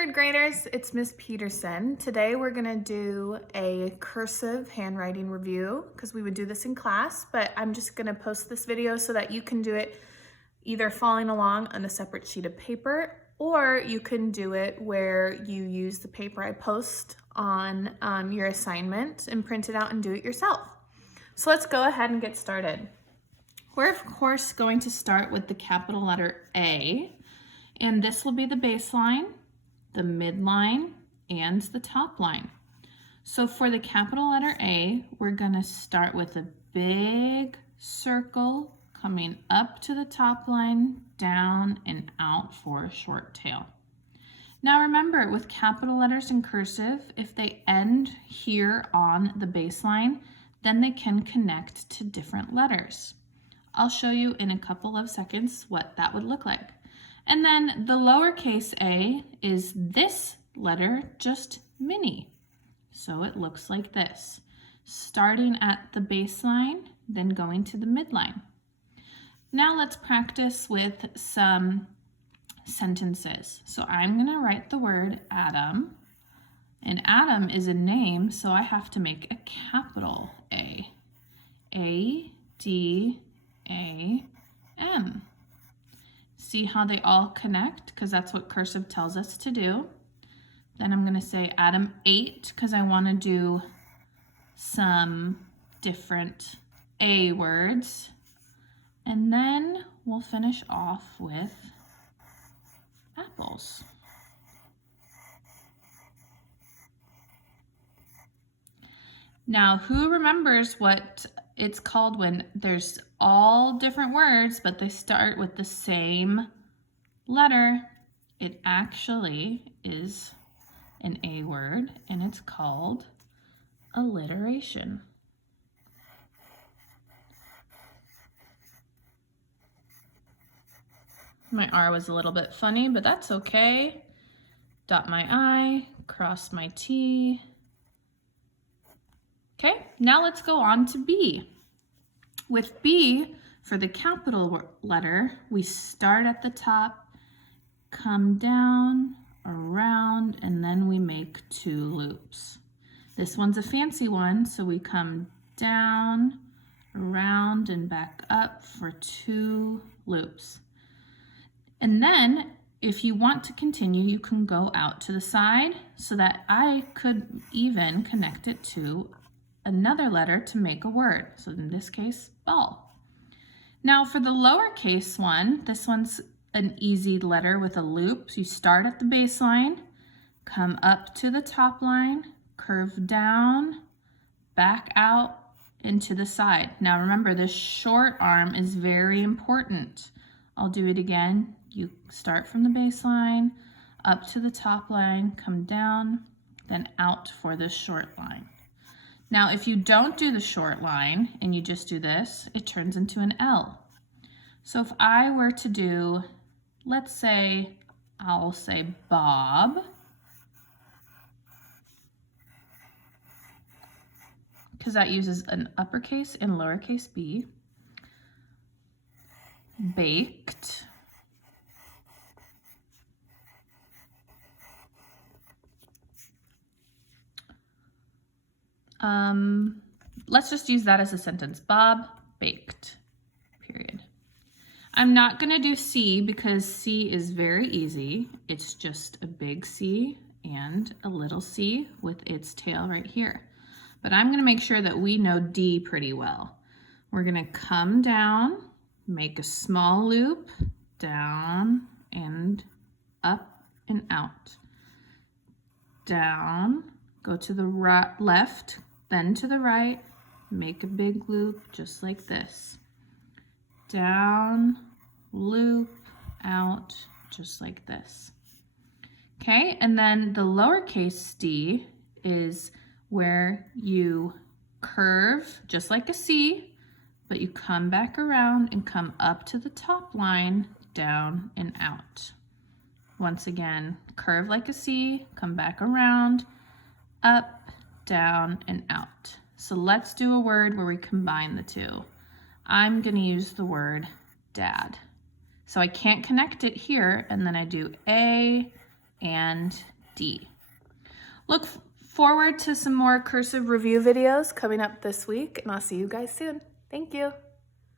third graders, it's Miss Petersen. Today we're gonna do a cursive handwriting review because we would do this in class, but I'm just gonna post this video so that you can do it either following along on a separate sheet of paper, or you can do it where you use the paper I post on your assignment and print it out and do it yourself. So let's go ahead and get started. We're of course going to start with the capital letter A, and this will be the baseline, the midline, and the top line. So for the capital letter A, we're gonna start with a big circle coming up to the top line, down and out for a short tail. Now remember, with capital letters in cursive, if they end here on the baseline, then they can connect to different letters. I'll show you in a couple of seconds what that would look like. And then the lowercase a is this letter, just mini. So it looks like this, starting at the baseline, then going to the midline. Now let's practice with some sentences. So I'm gonna write the word Adam, and Adam is a name, so I have to make a capital A. A-D-A-M. See how they all connect? Because that's what cursive tells us to do. Then I'm gonna say Adam ate, because I wanna do some different A words. And then we'll finish off with apples. Now, who remembers what it's called when there's all different words, but they start with the same letter? It actually is an A word, and it's called alliteration. My R was a little bit funny, but that's okay. Dot my I, cross my T. Okay, now let's go on to B. With B, for the capital letter, we start at the top, come down, around, and then we make 2 loops. This one's a fancy one, so we come down, around, and back up for 2 loops. And then, if you want to continue, you can go out to the side so that I could even connect it to another letter to make a word. So in this case, ball. Now for the lowercase one, this one's an easy letter with a loop. So you start at the baseline, come up to the top line, curve down, back out, and to the side. Now remember, this short arm is very important. I'll do it again. You start from the baseline, up to the top line, come down, then out for the short line. Now, if you don't do the short line and you just do this, it turns into an L. So if I were to do, let's say, I'll say Bob, because that uses an uppercase and lowercase b. Baked. Let's just use that as a sentence. Bob baked, period. I'm not gonna do C because C is very easy. It's just a big C and a little c with its tail right here. But I'm gonna make sure that we know D pretty well. We're gonna come down, make a small loop, down and up and out. Down, go to the right, left, then to the right, make a big loop just like this. Down, loop, out, just like this. Okay, and then the lowercase d is where you curve just like a C, but you come back around and come up to the top line, down and out. Once again, curve like a C, come back around, up, down, and out. So let's do a word where we combine the two. I'm gonna use the word dad. So I can't connect it here, and then I do A, and D. Look forward to some more cursive review videos coming up this week, and I'll see you guys soon. Thank you.